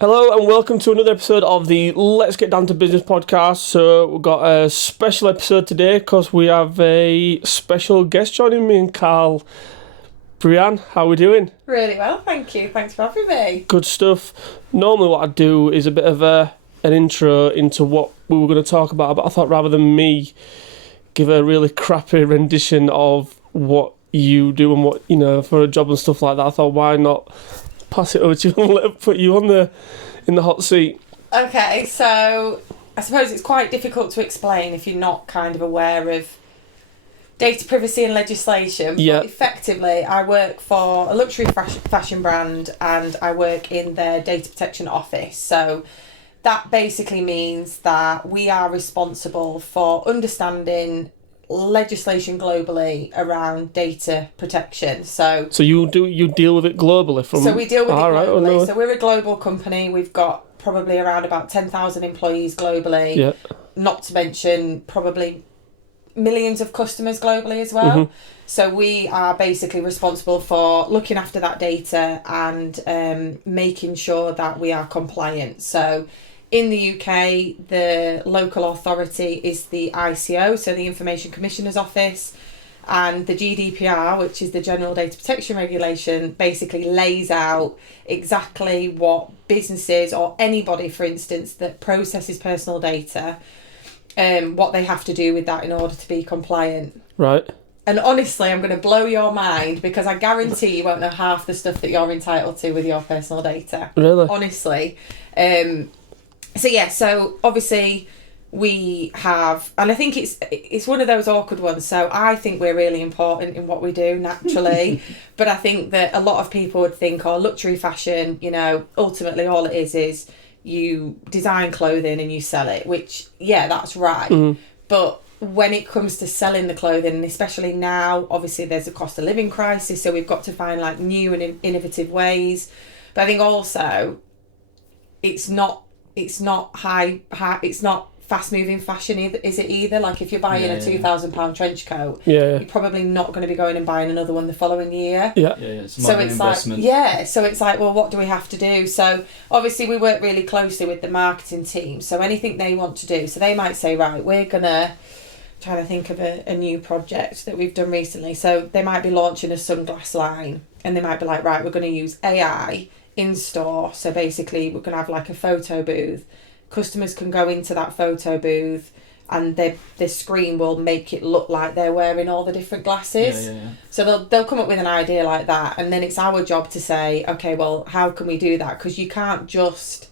Hello and welcome to another episode of the Let's Get Down to Business podcast. So we've got a special episode today because we have a special guest joining me and Carl. Breanne, how are we doing? Really well, thank you. Thanks for having me. Good stuff. Normally what I do is a bit of an intro into what we were going to talk about, but I thought rather than me give a really crappy rendition of what you do and what, for a job and stuff like that, I thought why not pass it over to you and put you in the hot seat. Okay, so I suppose it's quite difficult to explain if you're not kind of aware of data privacy and legislation. Yeah. But effectively, I work for a luxury fashion brand and I work in their data protection office. So that basically means that we are responsible for understanding legislation globally around data protection. So you deal with it globally from. So we deal with it globally. Right, no. So we're a global company. We've got probably around about 10,000 employees globally. Yeah. Not to mention probably millions of customers globally as well. Mm-hmm. So we are basically responsible for looking after that data and making sure that we are compliant. So in the UK, the local authority is the ICO, so the Information Commissioner's Office, and the GDPR, which is the General Data Protection Regulation, basically lays out exactly what businesses or anybody, for instance, that processes personal data, what they have to do with that in order to be compliant. Right. And honestly, I'm going to blow your mind because I guarantee you won't know half the stuff that you're entitled to with your personal data. Really? Honestly. So obviously we have, and I think it's one of those awkward ones. So I think we're really important in what we do naturally, but I think that a lot of people would think, luxury fashion, ultimately all it is you design clothing and you sell it, which, yeah, that's right. Mm. But when it comes to selling the clothing, and especially now, obviously there's a cost of living crisis, so we've got to find like new and innovative ways. But I think also it's not fast moving fashion either, is it either? Like if you're buying a £2,000 trench coat, you're probably not going to be going and buying another one the following year. Yeah. It's like, well, what do we have to do? So obviously we work really closely with the marketing team. So anything they want to do, so they might say, right, we're gonna trying to think of a new project that we've done recently. So they might be launching a sunglass line, and they might be like, right, we're going to use AI in store. So basically we're going to have like a photo booth. Customers can go into that photo booth and the screen will make it look like they're wearing all the different glasses. Yeah. So they'll come up with an idea like that, and then it's our job to say, okay, well, how can we do that? Because you can't just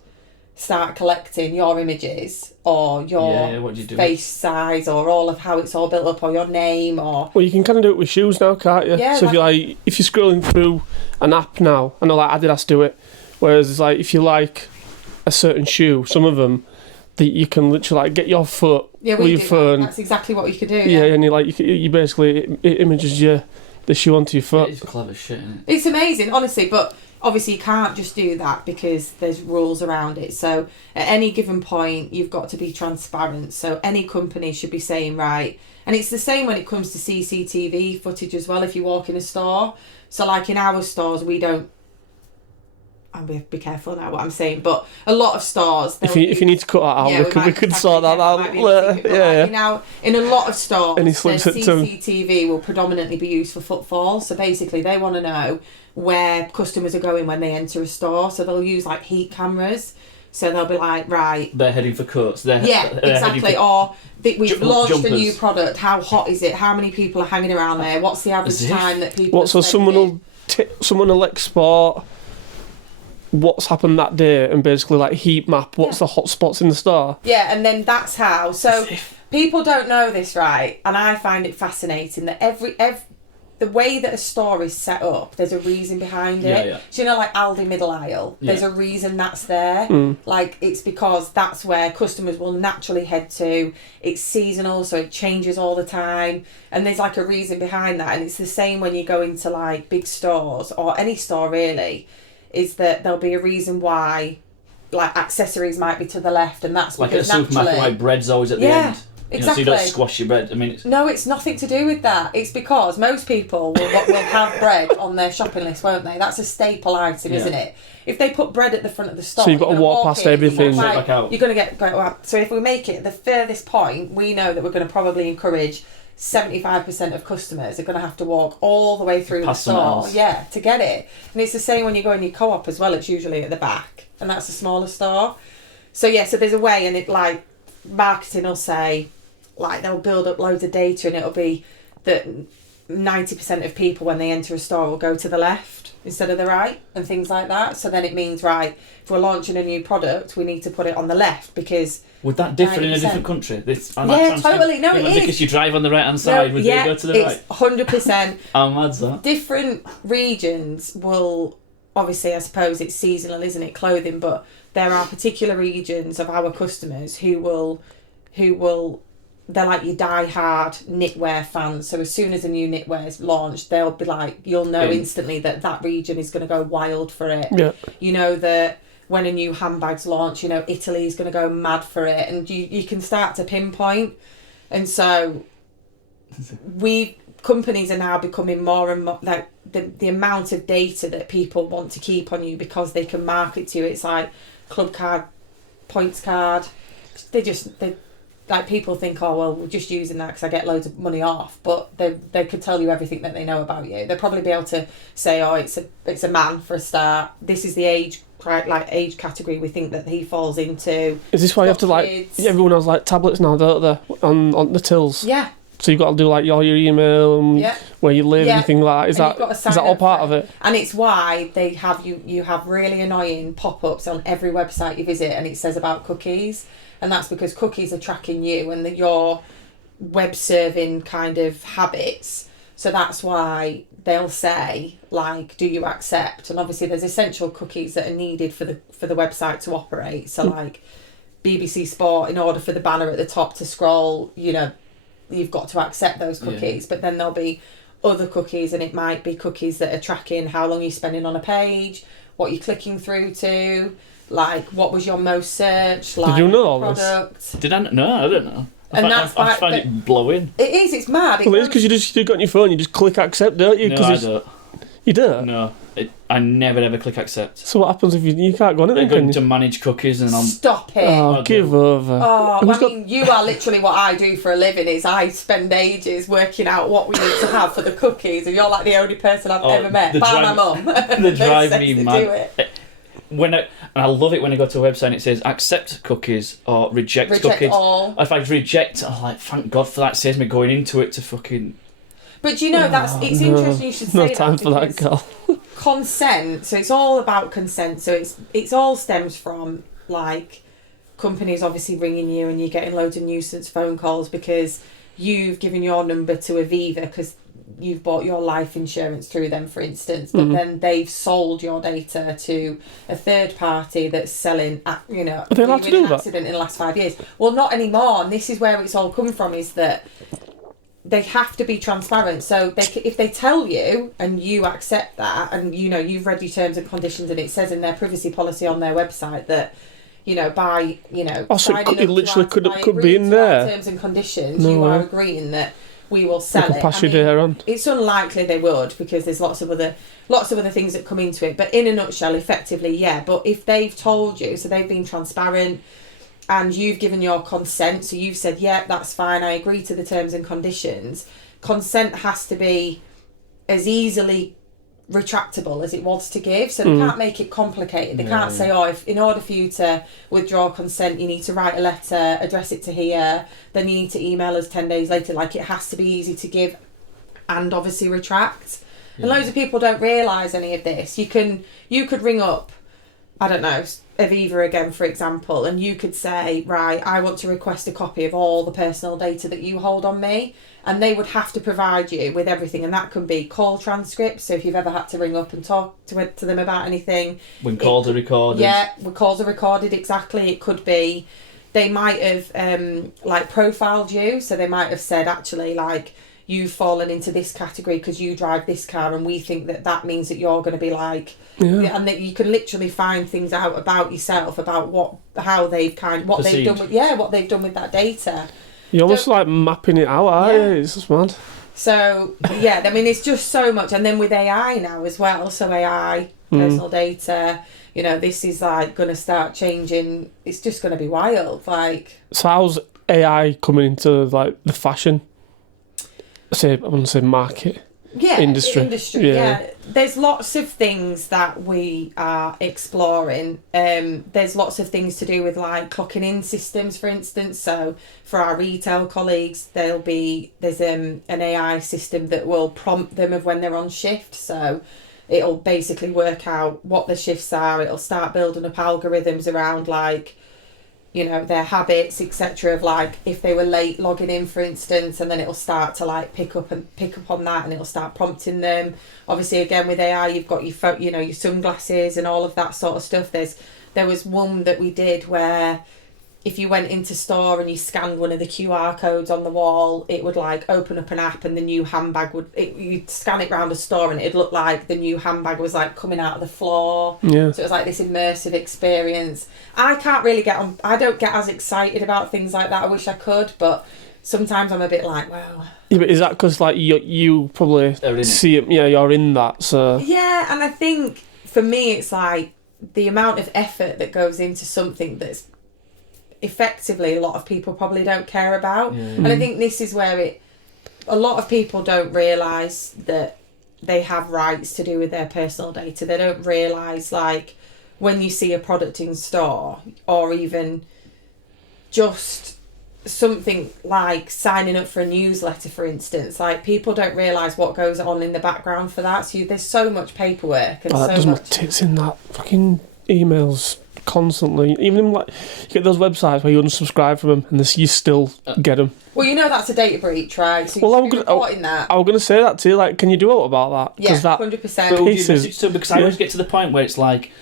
start collecting your images or your face size or all of how it's all built up or your name or... Well, you can kind of do it with shoes now, can't you? Yeah. So if you're scrolling through an app now, I know like Adidas do it, whereas it's like if you like a certain shoe, some of them, that you can literally like get your foot with your phone. That's exactly what you can do. Yeah, and you basically it images the shoe onto your foot. It's clever shit, isn't it? It's amazing, honestly, but obviously you can't just do that because there's rules around it. So at any given point, you've got to be transparent. So any company should be saying, right, and it's the same when it comes to CCTV footage as well. If you walk in a store, so like in our stores, we don't. And we have to be careful now what I'm saying, but a lot of stores... If you need to cut that out, we could sort that out. Now, in a lot of stores, Any CCTV will predominantly be used for footfall. So basically, they want to know where customers are going when they enter a store. So they'll use like heat cameras. So they'll be like, right... They're heading for coats. Exactly. Or we've launched jumpers. A new product. How hot is it? How many people are hanging around there? What's the average time that people are spending? Someone will export what's happened that day and basically like heat map what's the hot spots in the store. Yeah, and then that's how. So people don't know this, right? And I find it fascinating that every the way that a store is set up, there's a reason behind it. Yeah. So like Aldi middle aisle, there's a reason that's there. Like it's because that's where customers will naturally head to. It's seasonal, so it changes all the time, and there's like a reason behind that. And it's the same when you go into like big stores or any store really. Is that there'll be a reason why, like accessories might be to the left, and that's like because at a supermarket, like bread's always at the end. Exactly. So you don't squash your bread. I mean, No, it's nothing to do with that. It's because most people will have bread on their shopping list, won't they? That's a staple item, isn't it? If they put bread at the front of the store, so you've got to walk past everything. You're going to get... So if we make it the furthest point, we know that we're going to probably encourage 75% of customers are going to have to walk all the way through the store, to get it. And it's the same when you go in your co-op as well. It's usually at the back, and that's a smaller store. So so there's a way, and it like marketing will say, like they'll build up loads of data, and it'll be that 90% of people when they enter a store will go to the left instead of the right, and things like that. So then it means, right, if we're launching a new product, we need to put it on the left because... Would that differ in a different country? Totally. No, it is. Because you drive on the right-hand side, would they go to the right? It's 100%. How mad's that? Different regions will... Obviously, I suppose it's seasonal, isn't it, clothing, but there are particular regions of our customers who will... They're like your die-hard knitwear fans. So as soon as a new knitwear is launched, they'll be like... You'll know instantly that region is going to go wild for it. Yeah. You know that... When a new handbag's launched, you know, Italy's going to go mad for it, and you can start to pinpoint. And so companies are now becoming more and more, like the amount of data that people want to keep on you because they can market to you. It's like club card, points card. Like people think, oh, well, we're just using that because I get loads of money off, but they could tell you everything that they know about you. They'll probably be able to say, oh, it's a man for a start. This is the age category we think that he falls into. Is this why you have to kids. Everyone has like tablets now, don't they, on the tills? Yeah. So you've got to do like your email and where you live, everything like that. Is that all part of it? And it's why they have you have really annoying pop-ups on every website you visit, and it says about cookies. And that's because cookies are tracking you and your web serving kind of habits. So that's why they'll say, like, do you accept? And obviously there's essential cookies that are needed for the website to operate. So like BBC Sport, in order for the banner at the top to scroll, you know, you've got to accept those cookies. Yeah. But then there'll be other cookies, and it might be cookies that are tracking how long you're spending on a page, what you're clicking through to, like what was your most searched, like, did you know all product. This? Did I? No, I don't know. I find it blowing. It is. It's mad. Well, it is because you got on your phone. You just click accept, don't you? No, I don't. You do? No, I never ever click accept. So what happens if you can't go on it? They're going to manage cookies, and I'm... Stop it! Oh, give over. Oh, I mean, you are literally what I do for a living. Is I spend ages working out what we need to have for the cookies, and you're like the only person I've ever met, bar my mum. They drive me mad. And I love it when I go to a website and it says accept cookies or reject cookies. All. If I reject, I'm like, thank God for that. It saves me going into it to fucking... But you know, it's interesting you should say that. No time for that, girl. Consent, so it's all about consent. So it's all stems from, like, companies obviously ringing you and you're getting loads of nuisance phone calls because you've given your number to Aviva because you've bought your life insurance through them, for instance, but then they've sold your data to a third party that's selling, are they allowed to do that? Accident in the last 5 years. Well, not anymore, and this is where it's all come from, is that they have to be transparent. So if they tell you and you accept that, and you've read your terms and conditions, and it says in their privacy policy on their website that also it literally could be in there. Terms and conditions, you are agreeing that we will sell it. Pass your data on. It's unlikely they would, because there's lots of other things that come into it. But in a nutshell, effectively, yeah. But if they've told you, so they've been transparent, and you've given your consent, so you've said, yeah, that's fine, I agree to the terms and conditions. Consent has to be as easily retractable as it was to give, so they can't make it complicated. They can't say, if in order for you to withdraw consent you need to write a letter, address it to here, then you need to email us 10 days later. Like, it has to be easy to give and obviously retract. And loads of people don't realise any of this. You could ring up, I don't know, Aviva again, for example, and you could say, right, I want to request a copy of all the personal data that you hold on me, and they would have to provide you with everything, and that can be call transcripts. So if you've ever had to ring up and talk to them about anything, when calls are recorded. Yeah, when calls are recorded, exactly. It could be they might have profiled you, so they might have said, actually, like, you've fallen into this category because you drive this car, and we think that means that you're going to be like, and that you can literally find things out about yourself, about what they've done with that data. You're almost like mapping it out, aren't you? It's just mad. So, yeah, I mean, it's just so much. And then with AI now as well, so AI, personal data, you know, this is like going to start changing. It's just going to be wild. Like, so how's AI coming into like the fashion? I want to say market. Industry. Yeah. There's lots of things that we are exploring. There's lots of things to do with like clocking in systems, for instance. So for our retail colleagues, there's an AI system that will prompt them of when they're on shift. So it'll basically work out what the shifts are. It'll start building up algorithms around like, you know, their habits, etc. Of like if they were late logging in, for instance, and then it'll start to like pick up on that, and it'll start prompting them. Obviously, again with AI, you've got your sunglasses and all of that sort of stuff. There was one that we did where if you went into store and you scanned one of the QR codes on the wall, it would like open up an app and the new handbag you'd scan it around a store and it'd look like the new handbag was like coming out of the floor. Yeah. So it was like this immersive experience. I can't really I don't get as excited about things like that. I wish I could, but sometimes I'm a bit like, wow. Yeah, but is that because like you probably see it? Yeah, you're in that. So yeah, and I think for me it's like the amount of effort that goes into something that's effectively a lot of people probably don't care about. And I think this is where a lot of people don't realise that they have rights to do with their personal data. They don't realise like when you see a product in store, or even just something like signing up for a newsletter, for instance, like people don't realise what goes on in the background for that. So there's so much paperwork and that does my tits in that fucking emails constantly. Even like you get those websites where you unsubscribe from them and you still get them. Well, you know that's a data breach, right? So well, I'm reporting that. I was going to say that too. Like, can you do all about that? Yeah, that 100%. So because I always get to the point where it's like,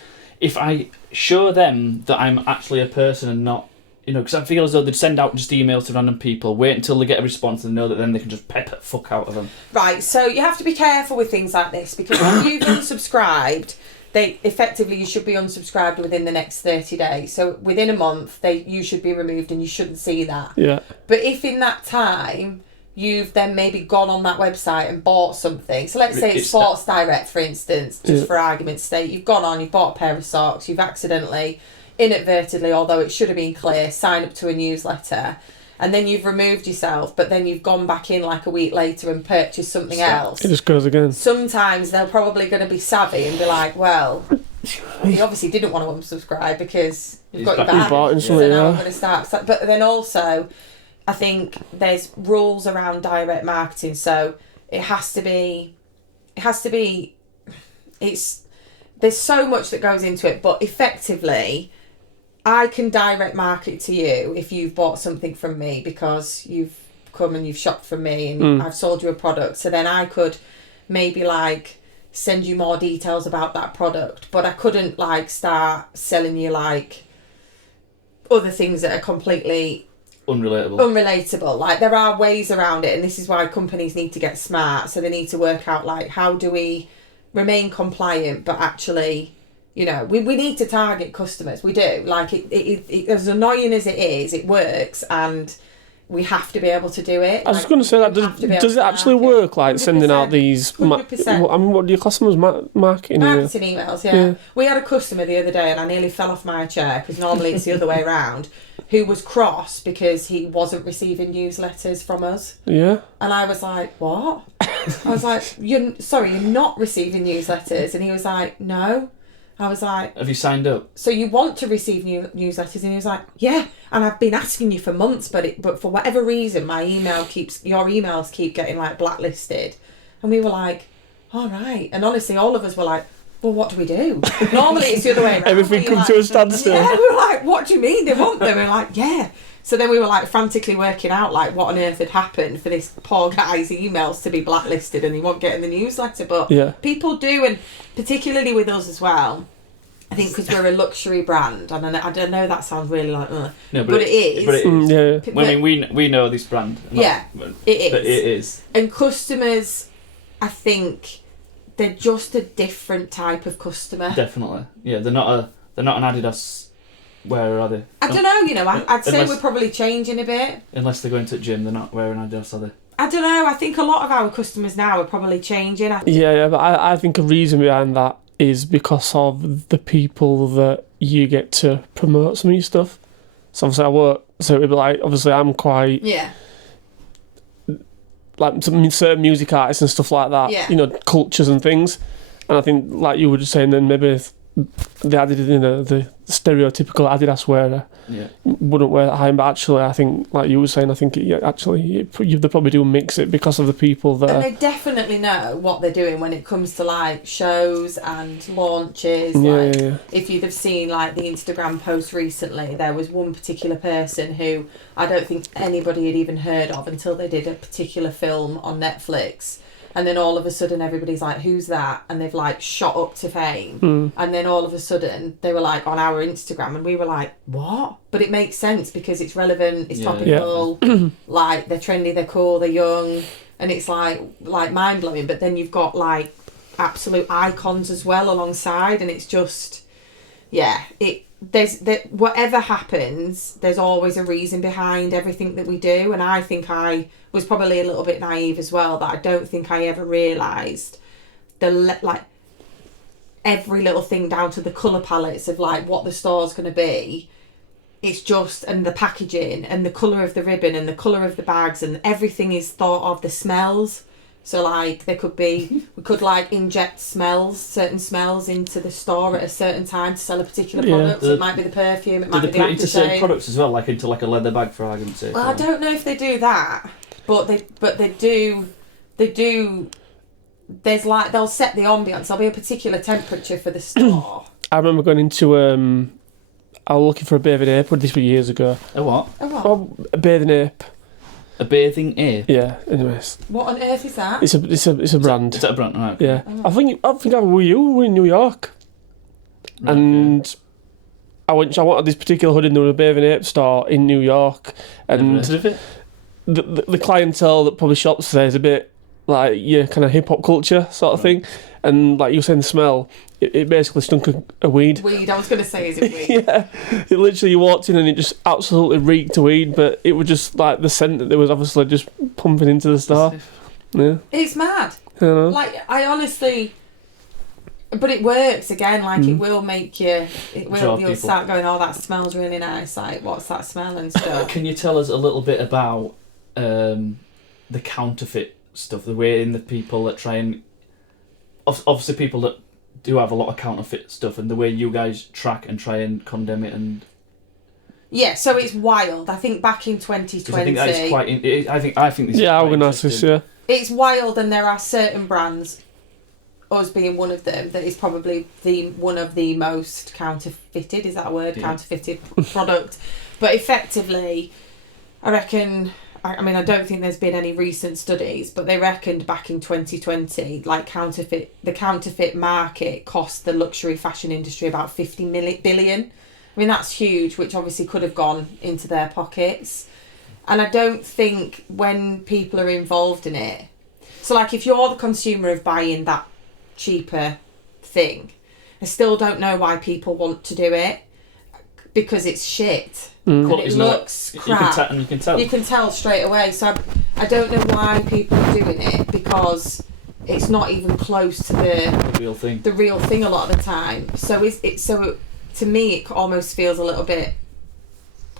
if I show them that I'm actually a person and not, you know, because I feel as though they'd send out just emails to random people, wait until they get a response and know that then they can just pepper the fuck out of them. Right, so you have to be careful with things like this, because if you've unsubscribed, you should be unsubscribed within the next 30 days. So within a month, you should be removed and you shouldn't see that. Yeah. But if in that time you've then maybe gone on that website and bought something, so let's say it's Sports Direct, for instance, just for argument's sake, you've gone on, you've bought a pair of socks, you've accidentally, inadvertently, although it should have been clear, signed up to a newsletter, and then you've removed yourself, but then you've gone back in like a week later and purchased something else. It just goes again. Sometimes they're probably going to be savvy and be like, well, he obviously didn't want to unsubscribe because you've got your bag, so now I'm going to start. But then also, I think there's rules around direct marketing, so there's so much that goes into it, but effectively, I can direct market to you if you've bought something from me because you've come and you've shopped from me and I've sold you a product. So then I could maybe like send you more details about that product, but I couldn't like start selling you like other things that are completely unrelatable. Like there are ways around it, and this is why companies need to get smart. So they need to work out like, how do we remain compliant but actually, you know, we need to target customers. We do. Like, it as annoying as it is, it works, and we have to be able to do it. I was going to say that. Does it actually work, like, 100%. Sending out these... 100%. I mean, what do your customers marketing emails, yeah. We had a customer the other day, and I nearly fell off my chair, because normally it's the other way around, who was cross because he wasn't receiving newsletters from us. Yeah. And I was like, what? I was like, you're not receiving newsletters? And he was like, no. I was like, have you signed up? So you want to receive newsletters? And he was like, yeah, and I've been asking you for months, but for whatever reason your emails keep getting like blacklisted. And we were like, all right. And honestly, all of us were like, well, what do we do? Normally it's the other way around. Everything comes to a standstill. Yeah, we were like, what do you mean they want them? And we're like, yeah. So then we were like frantically working out like what on earth had happened for this poor guy's emails to be blacklisted and he won't get in the newsletter. But people do, and particularly with us as well. I think because we're a luxury brand, and I don't know that sounds really like, no, but it is. But it is. Yeah. Well, I mean, we know this brand. Yeah, it is. But it is. And customers, I think, they're just a different type of customer. Definitely, yeah. They're not an Adidas where are they? I don't know, I'd say Unless- we're probably changing a bit. Unless they're going to the gym, they're not wearing Adidas, are they? I don't know, I think a lot of our customers now are probably changing. Yeah, but I think a reason behind that is because of the people that you get to promote some of your stuff. So obviously I work, so it'd be like, obviously I'm quite, Yeah. like certain music artists and stuff like that, Yeah. cultures and things. And I think, like you were just saying, then maybe they added in the stereotypical Adidas wearer Yeah. wouldn't wear that high, but actually I think, like you were saying, I think they probably do mix it because of the people that And they definitely know what they're doing when it comes to like shows and launches. Yeah. If you'd have seen like the Instagram post recently, there was one particular person who I don't think anybody had even heard of until they did a particular film on Netflix. And then all of a sudden everybody's like, who's that? And they've like shot up to fame. And then all of a sudden they were like on our Instagram and we were like, what? But it makes sense because it's relevant, it's topical, like they're trendy, they're cool, they're young. And it's like mind blowing. But then you've got like absolute icons as well alongside. And it's just, whatever happens, there's always a reason behind everything that we do. And I think I was probably a little bit naive as well, that I don't think I ever realised every little thing down to the colour palettes of like what the store's going to be. It's just, and the packaging and the colour of the ribbon and the colour of the bags and everything is thought of, the smells. So like we could like inject certain smells into the store at a certain time to sell a particular product. So it might be the perfume, it might be the aftershave. Did they put it into certain products as well, like into like a leather bag for argument's sake? Well, I don't know if they do that, but they do. There's like, they'll set the ambience. There'll be a particular temperature for the store. I remember going into I was looking for a bathing ape, but this was years ago. A what? A bathing ape. A bathing ape? Yeah, anyways. What on earth is that? It's a brand. Is that a brand? Right. Yeah. I think I were in New York. Right, and I wanted this particular hoodie in the bathing ape store in New York. And Never heard of it? the clientele that probably shops there is a bit like kind of hip hop culture sort of thing. And like you were saying, the smell, it basically stunk of weed. Weed, I was going to say, is it weed? Yeah, it literally, you walked in and it just absolutely reeked of weed, but it was just like the scent that there was obviously just pumping into the store. Yeah. It's mad. I know. Like, I honestly... But it works, again, like it will make you... You'll start going, oh, that smells really nice, like, what's that smell and stuff. Can you tell us a little bit about the counterfeit stuff, the way in the people that try and... Obviously people that do have a lot of counterfeit stuff, and the way you guys track and try and condemn it and... Yeah, so it's wild. I think back in 2020... I think that is quite... I think this is Yeah, quite organised this, interesting. yeah. It's wild, and there are certain brands, us being one of them, that is probably one of the most counterfeited, is that a word? Yeah. Counterfeited product. But effectively, I reckon... I mean, I don't think there's been any recent studies, but they reckoned back in 2020, like the counterfeit market cost the luxury fashion industry about 50 billion. I mean, that's huge, which obviously could have gone into their pockets. And I don't think when people are involved in it, so like if you're the consumer of buying that cheaper thing, I still don't know why people want to do it, because it's shit. And it looks crap. You can tell. You can tell straight away. So I don't know why people are doing it, because it's not even close to the real thing. The real thing a lot of the time. So so to me it almost feels a little bit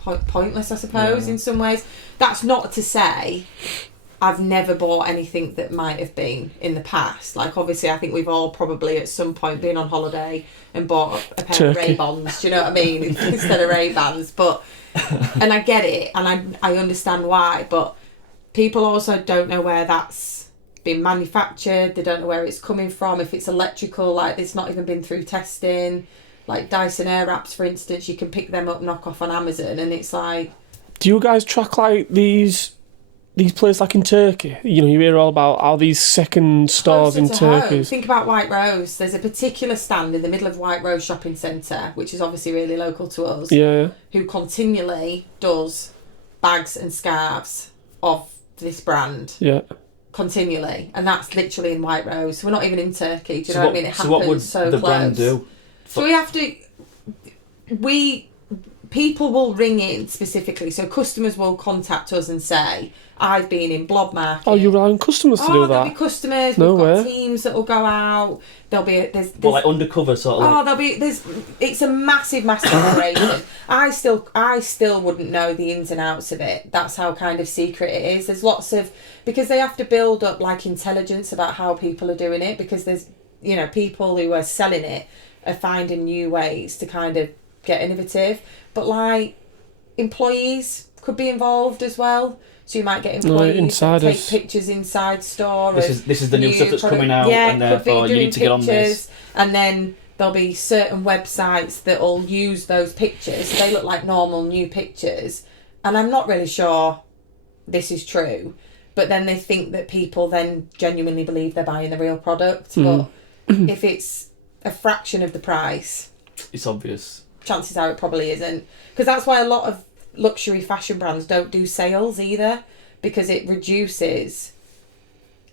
pointless, I suppose, in some ways. That's not to say I've never bought anything that might have been in the past. Like, obviously, I think we've all probably at some point been on holiday and bought a pair of Ray-Bans, do you know what I mean, instead of Ray-Bans. But, and I get it, and I understand why, but people also don't know where that's been manufactured. They don't know where it's coming from. If it's electrical, like, it's not even been through testing. Like Dyson Airwraps, for instance, you can pick them up, knock off on Amazon, and it's like... Do you guys track, like, these places like in Turkey? You know, you hear all about all these second stores in Turkey. Think about White Rose. There's a particular stand in the middle of White Rose shopping centre, which is obviously really local to us, who continually does bags and scarves of this brand. Yeah. Continually. And that's literally in White Rose. So we're not even in Turkey. Do you know what I mean? It happens so close. So what would the brand do? So we have to... people will ring in specifically. So customers will contact us and say, I've been in blob market. Oh, you're allowing customers to do that? There'll be customers. No We've got way. teams that will go out. There'll be Well, like undercover sort of. Oh, it's a massive operation. I still wouldn't know the ins and outs of it. That's how kind of secret it is. There's lots of, because they have to build up like intelligence about how people are doing it, because there's, you know, people who are selling it are finding new ways to kind of get innovative. But like employees could be involved as well. So you might get employees that take pictures inside store. This is the new stuff that's coming out, and therefore you need to get on this. And then there'll be certain websites that will use those pictures. So they look like normal new pictures. And I'm not really sure this is true. But then they think that people then genuinely believe they're buying the real product. But if it's a fraction of the price, it's obvious. Chances are it probably isn't. Because that's why a lot of luxury fashion brands don't do sales either, because it reduces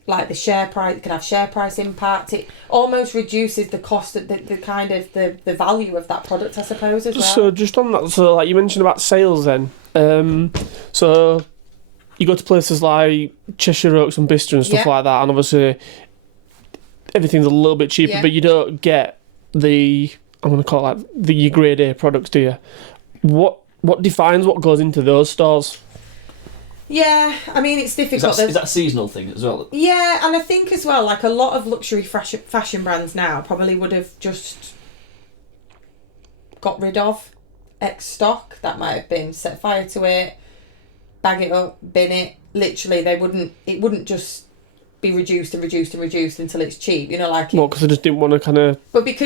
like the share price. It can have share price impact. It almost reduces the cost of the kind of the value of that product, I suppose, as well. So just on that, so like you mentioned about sales then, so you go to places like Cheshire Oaks and Bicester and stuff like that, and obviously everything's a little bit cheaper, but you don't get the, I'm going to call it like the grade A products, do you? What defines what goes into those stores? Yeah, I mean, it's difficult. Is that a seasonal thing as well? Yeah, and I think as well, like a lot of luxury fashion brands now probably would have just got rid of X stock. That might have been set fire to it, bag it up, bin it. Literally, it wouldn't just be reduced and reduced and reduced until it's cheap. You know, like... Well, because they just didn't want to kind of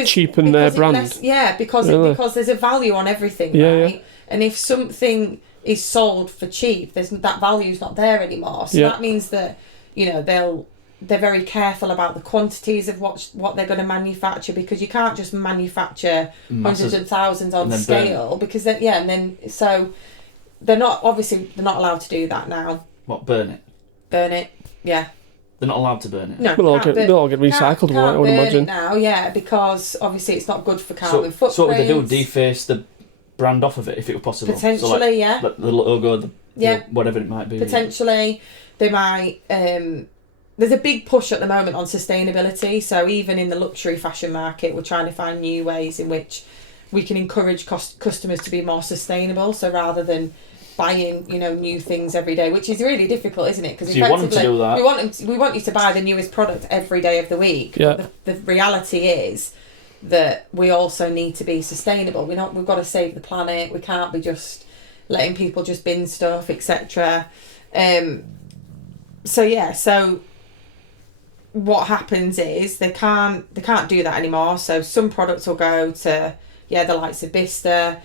cheapen their brand. Because there's a value on everything, right? Yeah. And if something is sold for cheap, that value's not there anymore. So that means that, you know, they're very careful about the quantities of what they're going to manufacture, because you can't just manufacture hundreds and thousands on scale, because so they're not allowed to do that now. What, burn it? Burn it, yeah. They're not allowed to burn it. No, they'll all get recycled. I would imagine. It now, yeah, because obviously it's not good for carbon footprint. So what would they do? Deface the brand off of it if it were possible. Potentially, so like, yeah. The logo, whatever it might be. Potentially, they might. There's a big push at the moment on sustainability. So even in the luxury fashion market, we're trying to find new ways in which we can encourage customers to be more sustainable. So rather than buying, you know, new things every day, which is really difficult, isn't it? Because so you want them to do that. We want you to buy the newest product every day of the week. Yeah. But the reality is that we also need to be sustainable. We've got to save the planet. We can't be just letting people just bin stuff, etc. So what happens is they can't do that anymore. So some products will go to the likes of Bicester,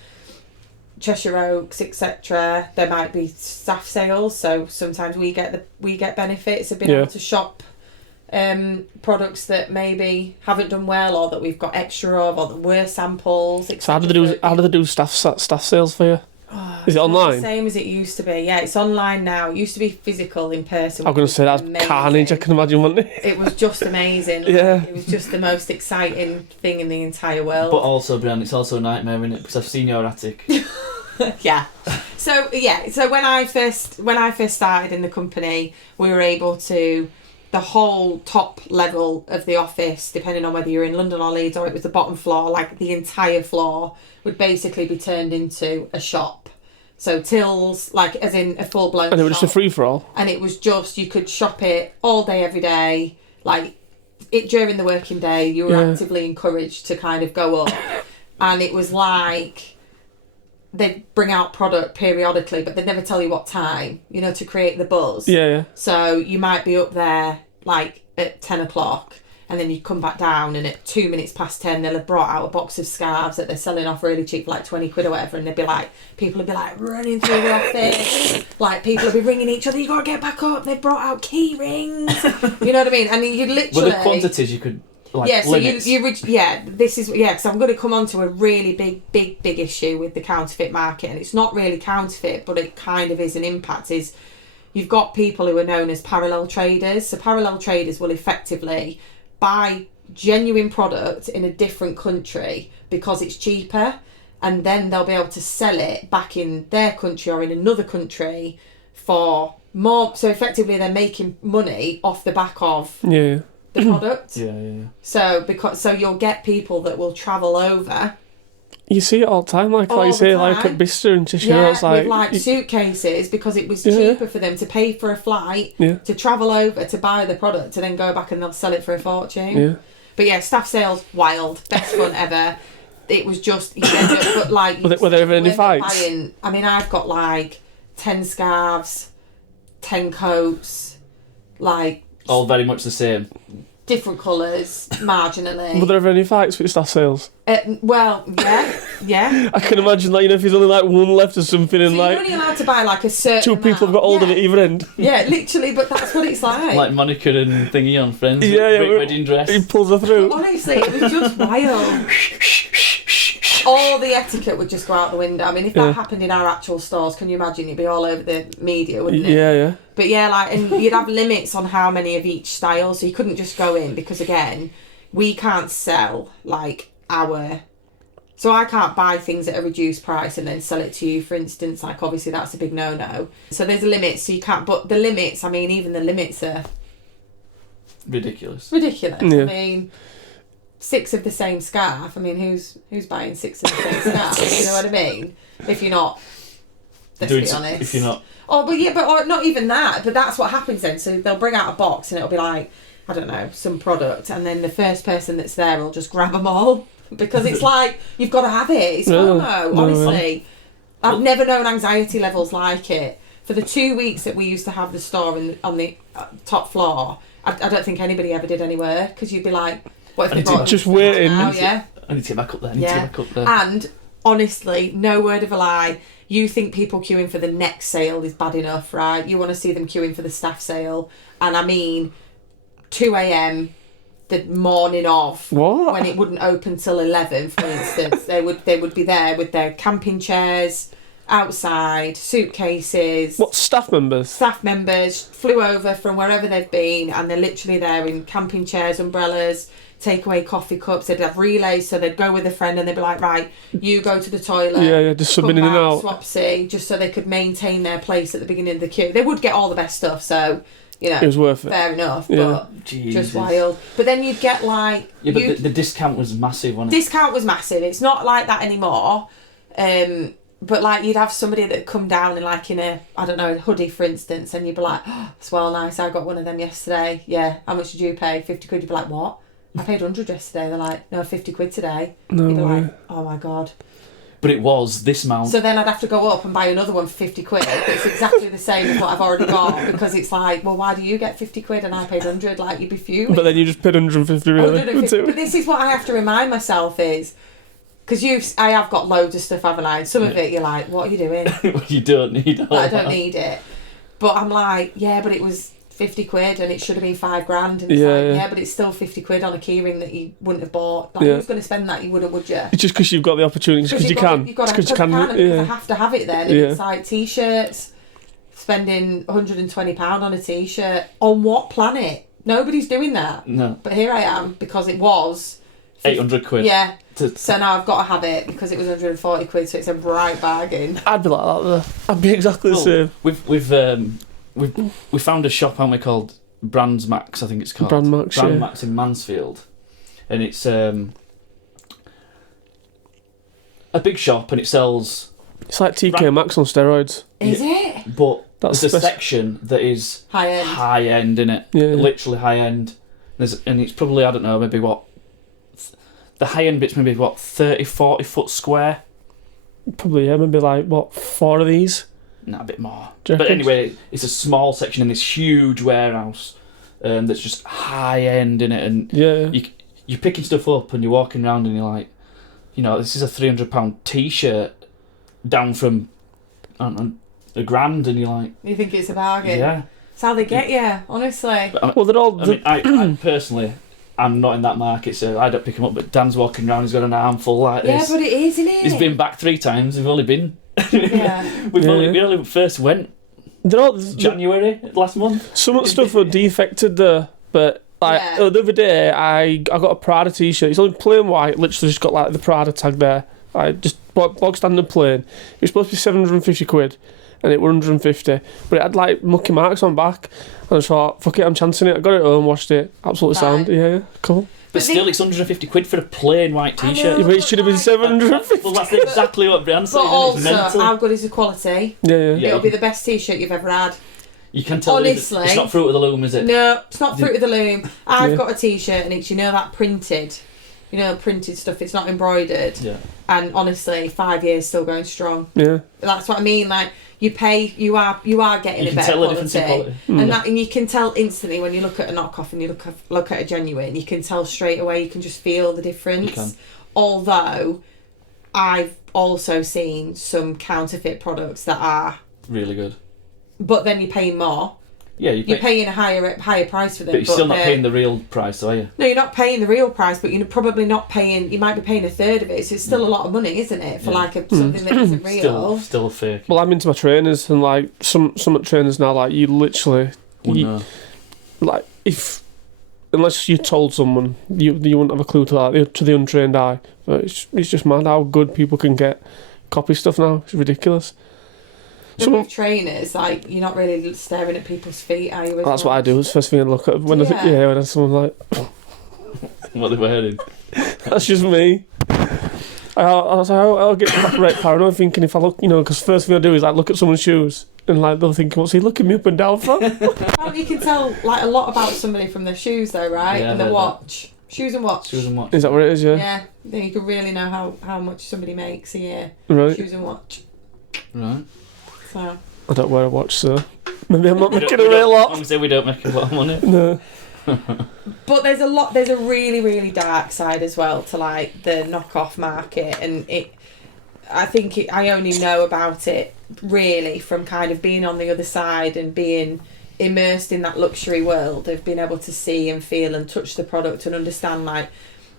Cheshire Oaks, etc. There might be staff sales, so sometimes we get benefits of being able to shop products that maybe haven't done well, or that we've got extra of, or that were samples. So how do they do staff sales for you? Oh, is it online? The same as it used to be. Yeah, it's online now. It used to be physical in person. I'm going to say that's amazing. Carnage. I can imagine, wasn't it? It was just amazing. Yeah, it was just the most exciting thing in the entire world. But also, Breanne, it's also a nightmare, isn't it? Because I've seen your attic. Yeah. So when I first started in the company, we were able to, the whole top level of the office, depending on whether you're in London or Leeds or it was the bottom floor, like the entire floor would basically be turned into a shop. So tills, like as in a full blown shop. And it was just a free for all. And it was just, you could shop it all day, every day. Like it during the working day, you were actively encouraged to kind of go up. And it was like they'd bring out product periodically, but they'd never tell you what time, you know, to create the buzz. Yeah. So you might be up there like at 10 o'clock, and then you come back down, and at 2 minutes past 10 they'll have brought out a box of scarves that they're selling off really cheap for like 20 quid or whatever, and people would be like running through the office, like people would be ringing each other, you gotta get back up, they've brought out key rings, you know what I mean? And you literally... Well, the quantities you could... So because I'm going to come on to a really big issue with the counterfeit market, and it's not really counterfeit, but it kind of is an impact, is you've got people who are known as parallel traders. So parallel traders will effectively buy genuine product in a different country because it's cheaper, and then they'll be able to sell it back in their country or in another country for more. So effectively, they're making money off the back of the product. Yeah. So you'll get people that will travel over. You see it all the time, like you say, like at Bicester and Cheshire. Yeah, it's like, with like suitcases, because it was cheaper for them to pay for a flight to travel over to buy the product and then go back and they'll sell it for a fortune. Yeah. But yeah, staff sales, wild, best fun ever. It was just, but like, were there ever any fights? I mean, I've got like 10 scarves, 10 coats, like all very much the same. Different colours, marginally. Were there ever any fights with staff sales? Well, yeah. I can imagine, like, if there's only like one left or something, and so like you're only allowed to buy like a certain two people have got hold of it either end. Yeah, literally, but that's what it's like. Like Monica and Thingy on Friends. Wedding dress. He pulls her through. Honestly, it was just wild. All the etiquette would just go out the window. I mean, if that happened in our actual stores, can you imagine? It'd be all over the media, wouldn't it? Yeah. But yeah, like, and you'd have limits on how many of each style, so you couldn't just go in, because again, we can't sell like so I can't buy things at a reduced price and then sell it to you, for instance. Like, obviously that's a big no-no. So there's a limit, so you can't, but the limits, I mean, even the limits are ridiculous. Yeah. I mean, 6 of the same scarf. I mean, who's buying 6 of the same scarf? You know what I mean? If you're not, let's be honest. If you're not. Oh, or not even that. But that's what happens then. So they'll bring out a box and it'll be like, I don't know, some product, and then the first person that's there will just grab them all, because it's like, you've got to have it. It's FOMO, honestly. I've never known anxiety levels like it. For the 2 weeks that we used to have the store on the top floor, I don't think anybody ever did any work, because you'd be like, what if they brought just waiting? Now, yeah. I need to get back up there. And honestly, no word of a lie, you think people queuing for the next sale is bad enough, right? You want to see them queuing for the staff sale, and I mean 2 a.m. the morning of, when it wouldn't open till 11, for instance. they would be there with their camping chairs outside, suitcases. What, staff members? Staff members flew over from wherever they've been, and they're literally there in camping chairs, umbrellas, takeaway coffee cups. They'd have relays, so they'd go with a friend and they'd be like, right, you go to the toilet. Yeah, just subbing in and out. Swapsy, just so they could maintain their place at the beginning of the queue. They would get all the best stuff, so, you know, it was worth it. Fair enough, Yeah. but Jesus. just wild. But then you'd get like... Yeah, but the discount was massive, wasn't it? Discount was massive. It's not like that anymore. But like, you'd have somebody that come down in like in a, I don't know, a hoodie, for instance, and you'd be like, oh, it's well nice, I got one of them yesterday. Yeah, how much did you pay? 50 quid. You'd be like, what? I paid 100 yesterday. They're like, no, 50 quid today. No You'd be way. like, oh my God. But it was this amount. So then I'd have to go up and buy another one for 50 quid. It's exactly the same as what I've already got, because it's like, well, why do you get 50 quid and I paid 100? Like, you'd be fuming. But then you just paid 150 really. 150. But this is what I have to remind myself is, because I have got loads of stuff, haven't I? And some of it you're like, what are you doing? You don't need all I don't need it. But I'm like, yeah, but it was 50 quid and it should have been $5,000. And it's yeah, but it's still 50 quid on a keyring that you wouldn't have bought. Like, who's going to spend that? You wouldn't, would you? It's just because you've got the opportunity, just because you can. Because you can. I have to have it then. And it's like t-shirts, spending £120 on a t-shirt. On what planet? Nobody's doing that. No. But here I am, because it was 800 quid. Yeah. So now I've got to have it because it was 140 quid, so it's a bright bargain. I'd be like that though. I'd be exactly the same. We found a shop, haven't we, called Brands Max, I think it's called. Brand Max in Mansfield. And it's a big shop, and it sells... It's like TK Maxx on steroids. Is it? But That's there's a section that is high end in it. Yeah. Literally high end. And it's probably, I don't know, maybe what... The high end bit's maybe, 30, 40 foot square? Probably, yeah, maybe like, 4 of these? No, a bit more. But anyway, it's a small section in this huge warehouse that's just high end in it. And you're picking stuff up and you're walking around and you're like, you know, this is a £300 t-shirt down from £1,000, and you're like... You think it's a bargain? Yeah. It's how they get you, honestly. Well, they're all... I personally... I'm not in that market, so I don't pick him up. But Dan's walking around, he's got an armful like this. Yeah, but it is, isn't it? He's been back 3 times. We've only been. Yeah. We only first went. January last month. Some of the stuff were defected though, but the other day I got a Prada t-shirt. It's only plain white, literally just got like the Prada tag there. Just bog standard plain. It was supposed to be 750 quid, and it were 150, but it had like mucky marks on back, and I just thought, fuck it, I'm chancing it. I got it home, washed it, absolutely sound. Yeah, cool. But still, it's 150 quid for a plain white t-shirt. Yeah, but it should have been 750. Well, that's exactly what Breanne said. But also, It's mental. how good is the quality? Yeah. It'll be the best t-shirt you've ever had. You can tell. Honestly, it's not Fruit of the Loom, is it? No, it's not Fruit of the Loom. I've Yeah. got a t-shirt and it's, that printed. Printed stuff. It's not embroidered. Yeah. And honestly, 5 years still going strong. Yeah. That's what I mean. Like, you pay, you are getting You a can better tell the difference in quality, quality. and you can tell instantly when you look at a knockoff and you look at a genuine. You can tell straight away. You can just feel the difference. You can. Although, I've also seen some counterfeit products that are, Really good. but then you're paying more. Yeah, You're paying a higher price for them. but you're still not paying the real price, are you? No, you're not paying the real price, but you're probably not paying. You might be paying a third of it, so it's still a lot of money, isn't it, for something that isn't real? Still fake. Well, I'm into my trainers, and like some trainers now, like you literally, No. like unless you told someone, you wouldn't have a clue to the untrained eye. But it's just mad how good people can get copy stuff now. It's ridiculous. But with trainers, like, you're not really staring at people's feet, are you? That's what I do. It's the first thing I look at when when someone's like, What they're wearing. that's just me. I'll get right paranoid thinking if I look, because first thing I do is like look at someone's shoes and like they'll think, what's he looking me up and down for? Well, you can tell like a lot about somebody from their shoes, though, right? Yeah, and their watch. Shoes and watch. Shoes and watch. Is that what it is? Yeah. Yeah, then you can really know how much somebody makes a year. Right. Shoes and watch. Right. So. I don't wear a watch, so maybe I'm not making a we real don't- lot. Honestly, we don't make a lot of money. No. But there's a really, really dark side as well to like the knockoff market, and I only know about it really from kind of being on the other side and being immersed in that luxury world of being able to see and feel and touch the product and understand like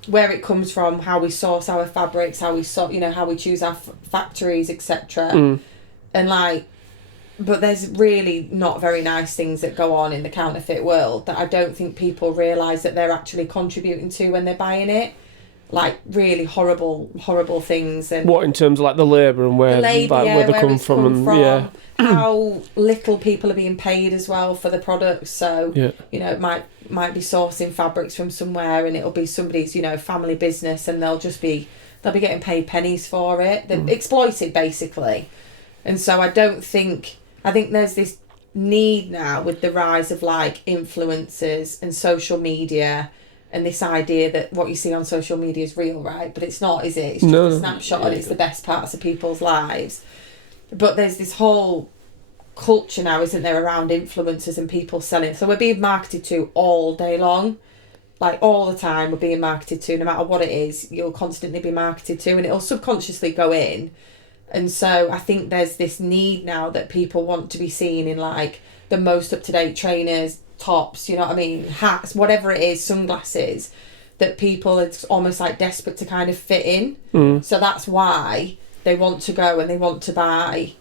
where it comes from, how we source our fabrics, how we how we choose our factories, etc. And like, but there's really not very nice things that go on in the counterfeit world that I don't think people realise that they're actually contributing to when they're buying it. Like really horrible things. And What in terms of like the labour and where where they come it's from, come how little people are being paid as well for the products. So it might be sourcing fabrics from somewhere, and it'll be somebody's family business, and they'll be getting paid pennies for it. They're exploited basically. And so I think there's this need now with the rise of like influencers and social media and this idea that what you see on social media is real, right? But it's not, is it? It's just a snapshot and it's the best parts of people's lives. But there's this whole culture now, isn't there, around influencers and people selling. So we're being marketed to all day long. Like all the time we're being marketed to, no matter what it is, you'll constantly be marketed to, and it'll subconsciously go in. And so I think there's this need now that people want to be seen in like the most up-to-date trainers, tops, you know what I mean, hats, whatever it is, sunglasses, that people are almost like desperate to kind of fit in. So that's why they want to go and they want to buy,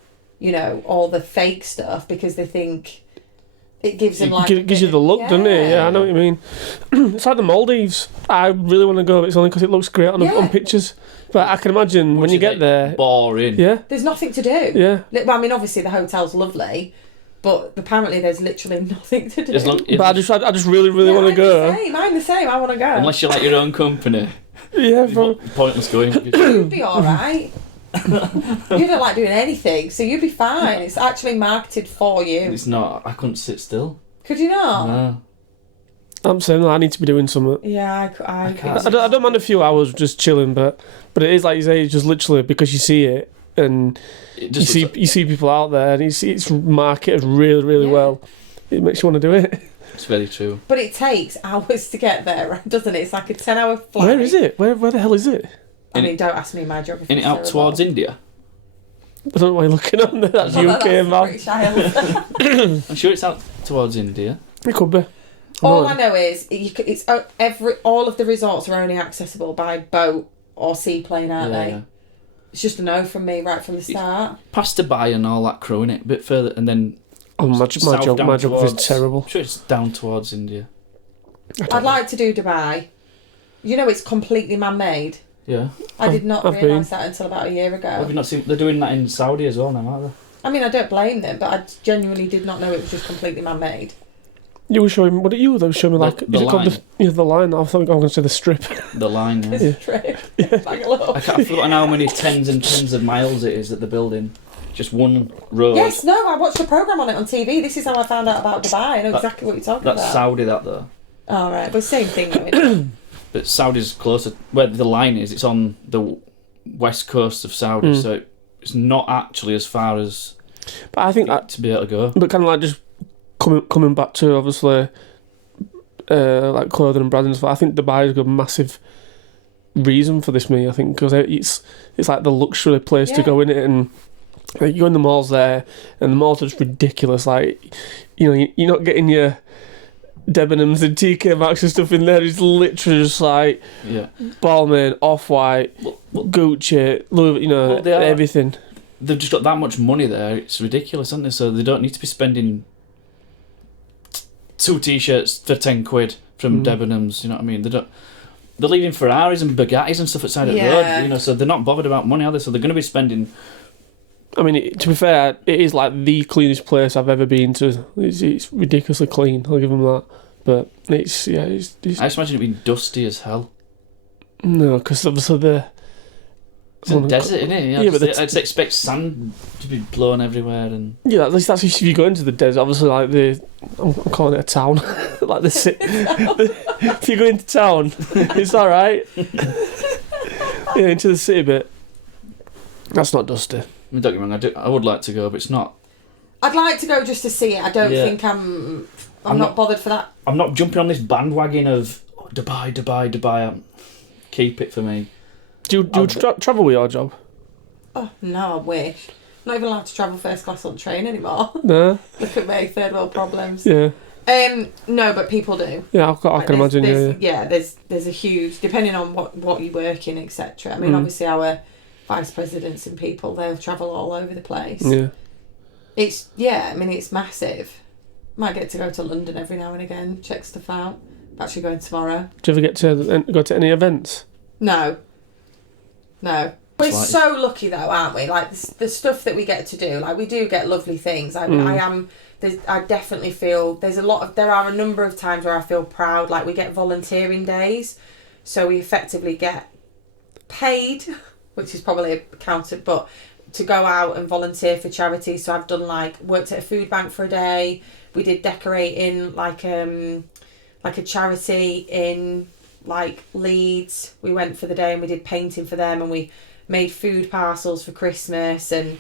all the fake stuff, because they think it gives them like... It gives you the look, doesn't it? Yeah, I know what you mean. It's like the Maldives. I really want to go, but it's only because it looks great on pictures. But I can imagine when you get there... Boring. Yeah. There's nothing to do. Yeah. Well, I mean, obviously the hotel's lovely, but apparently there's literally nothing to do. But I just really want to go. I'm the same. I want to go. Unless you like your own company. Yeah. Pointless going. You'd be alright. You don't like doing anything, so you'd be fine. It's actually marketed for you. It's not. I couldn't sit still. Could you not? No. I'm saying that I need to be doing something. Yeah, I can't. I don't mind a few hours just chilling, but it is like you say, it's just literally because you see it and you see people out there and it's marketed really well. It makes you want to do it. It's very true. But it takes hours to get there, doesn't it? It's like a 10-hour flight. Where is it? Where the hell is it? I mean, don't ask me my geography. Isn't it out towards India? I don't know why you're looking on there. That's UK British map. Isles. I'm sure it's out towards India. It could be. All I know is all of the resorts are only accessible by boat or seaplane, aren't they? Yeah. It's just a no from me right from the start. Past Dubai and all that crew, innit? A bit further, and then. Oh, my geography is terrible. I'm sure it's down towards India. I'd like to do Dubai. It's completely man-made. Yeah. I did not I've realise that until about a year ago. Have you not seen? They're doing that in Saudi as well now, aren't they? I mean, I don't blame them, but I genuinely did not know it was just completely man-made. You were showing, what did you were showing me, like, The is it called line. the line? I thought I was going to say the strip. The line. Yeah. This trip. Like, look. I've forgotten how many tens and tens of miles it is that they're building. Just one road. Yes, no, I watched a programme on it on TV. This is how I found out about Dubai. I know That- exactly what you're talking That's about. Saudi, that though. Oh, right. But same thing, though, isn't it? But Saudi's closer. Where the line is, it's on the west coast of Saudi, so it's not actually as far as But I think that, to be able to go. but kind of like just coming back to, obviously, like clothing and branding and stuff, I think Dubai is a massive reason for this, I think, because it's like the luxury place to Yeah. go in it, and like, you go in the malls there, and the malls are just ridiculous. Like, you're not getting your Debenhams and TK Maxx and stuff in there. It's literally just like Yeah. Balmain, Off-White, Gucci, Louis, Well, they are- everything. They've just got that much money there. It's ridiculous, isn't it? So they don't need to be spending 2 t-shirts for 10 quid from Debenhams. You know what I mean? They don't. They're leaving Ferraris and Bugattis and stuff outside the Yeah. road. So they're not bothered about money, are they? So they're going to be spending. I mean, to be fair, it is like the cleanest place I've ever been to. It's ridiculously clean. I'll give them that. But it's I just imagine it being dusty as hell. no, because obviously It's a desert, isn't it? Yeah, but I'd just expect sand to be blown everywhere and. yeah, at least that's if you go into the desert. Obviously, like I'm calling it a town, like the city. If you go into town, it's all right. Yeah, into the city bit. That's not dusty. I mean, don't get me wrong, I would like to go, but it's not. I'd like to go just to see it. I don't Yeah. think I'm I'm not not- bothered for that. I'm not jumping on this bandwagon of Dubai. Keep it for me. Do you travel with your job? Oh, no, I wish. I'm not even allowed to travel first class on train anymore. No. Look at me, third world problems. Yeah. No, but people do. Yeah, I Like, can imagine. There's a huge, depending on what you work in, etc. I mean, obviously our vice presidents and people, they'll travel all over the place. Yeah. I mean, it's massive. Might get to go to London every now and again, check stuff out. I'm actually going tomorrow. Do you ever get to go to any events? No. We're Like- so lucky though, aren't we? Like the stuff that we get to do, like we do get lovely things. I definitely feel there are a number of times where I feel proud. Like we get volunteering days, so we effectively get paid, which is probably accounted, but to go out and volunteer for charity. So I've done worked at a food bank for a day. We did decorating like a charity in Leeds. We went for the day and we did painting for them, and we made food parcels for Christmas, and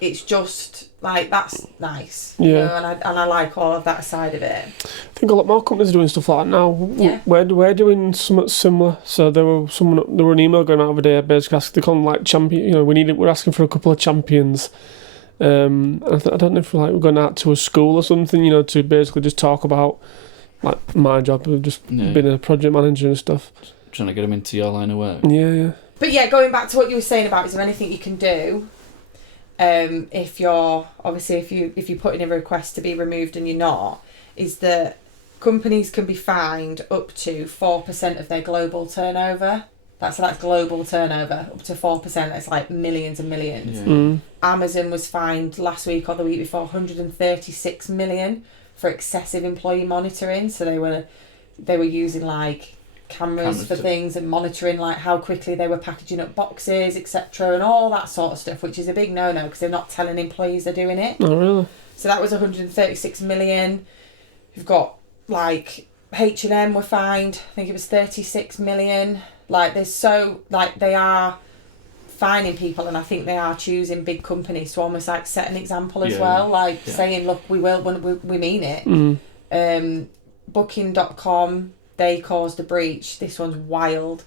it's just that's nice. Yeah. And I like all of that side of it. I think a lot more companies are doing stuff like that now. Yeah. We're doing something similar. So there were an email going out over there basically asking, they call them like champion. We're asking for a couple of champions. I don't know if we're going out to a school or something. To basically just talk about like my job of just being a project manager and stuff. Trying to get them into your line of work. Yeah. But yeah, going back to what you were saying about, is there anything you can do? If you put in a request to be removed and you're not, is that companies can be fined up to 4% of their global turnover. That's global turnover, up to 4%. That's like millions and millions. Yeah. Amazon was fined last week or the week before 136 million for excessive employee monitoring. So they were using cameras for things and monitoring how quickly they were packaging up boxes, etc., and all that sort of stuff, which is a big no-no because they're not telling employees they're doing it. Oh really? So that was 136 million. We've got H&M were fined, I think it was 36 million. They are fining people, and I think they are choosing big companies to almost set an example as well, saying, look, we will when we mean it. Booking.com, they caused a breach. This one's wild.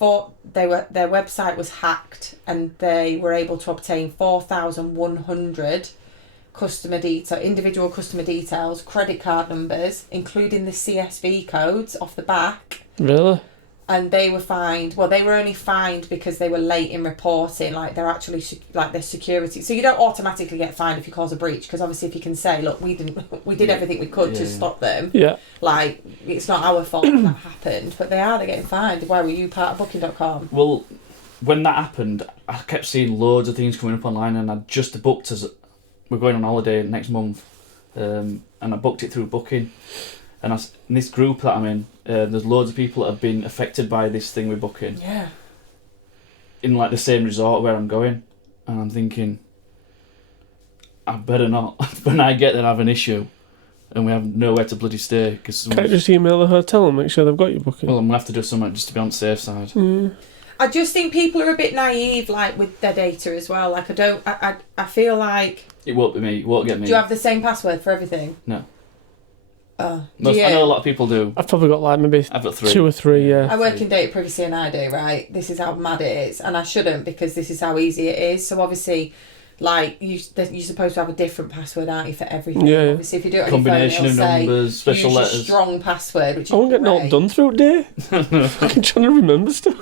Their website was hacked, and they were able to obtain 4,100 individual customer details, credit card numbers, including the CSV codes off the back. Really? and they were fined. Well, they were only fined because they were late in reporting. Like they're actually like their security. So you don't automatically get fined if you cause a breach, because obviously if you can say, look, we did everything we could to stop them. Yeah. Like it's not our fault that happened, but they're getting fined. Why were you part of Booking.com? Well, when that happened, I kept seeing loads of things coming up online, and I just booked us. We're going on holiday next month, and I booked it through Booking. And in this group that I'm in, there's loads of people that have been affected by this thing with Booking. Yeah. In like the same resort where I'm going, and I'm thinking, I better not. When I get there, I have an issue, and we have nowhere to bloody stay. Can't you just email the hotel and make sure they've got your booking? Well, I'm gonna have to do something just to be on the safe side. I just think people are a bit naive, like with their data as well. Like I feel like It won't be me. It won't get me. do you have the same password for everything? No. Oh, I know a lot of people do. I've probably got like maybe I've got 3. 2 or 3, yeah. I work in data privacy and I do, right? This is how mad it is, and I shouldn't, because this is how easy it is. So obviously, like you're supposed to have a different password, aren't you, for everything? Yeah. Obviously, if you do it on Combination your phone, of it'll numbers, say, special use letters. a strong password, which is I won't get great. nothing done through day. I'm trying to remember stuff.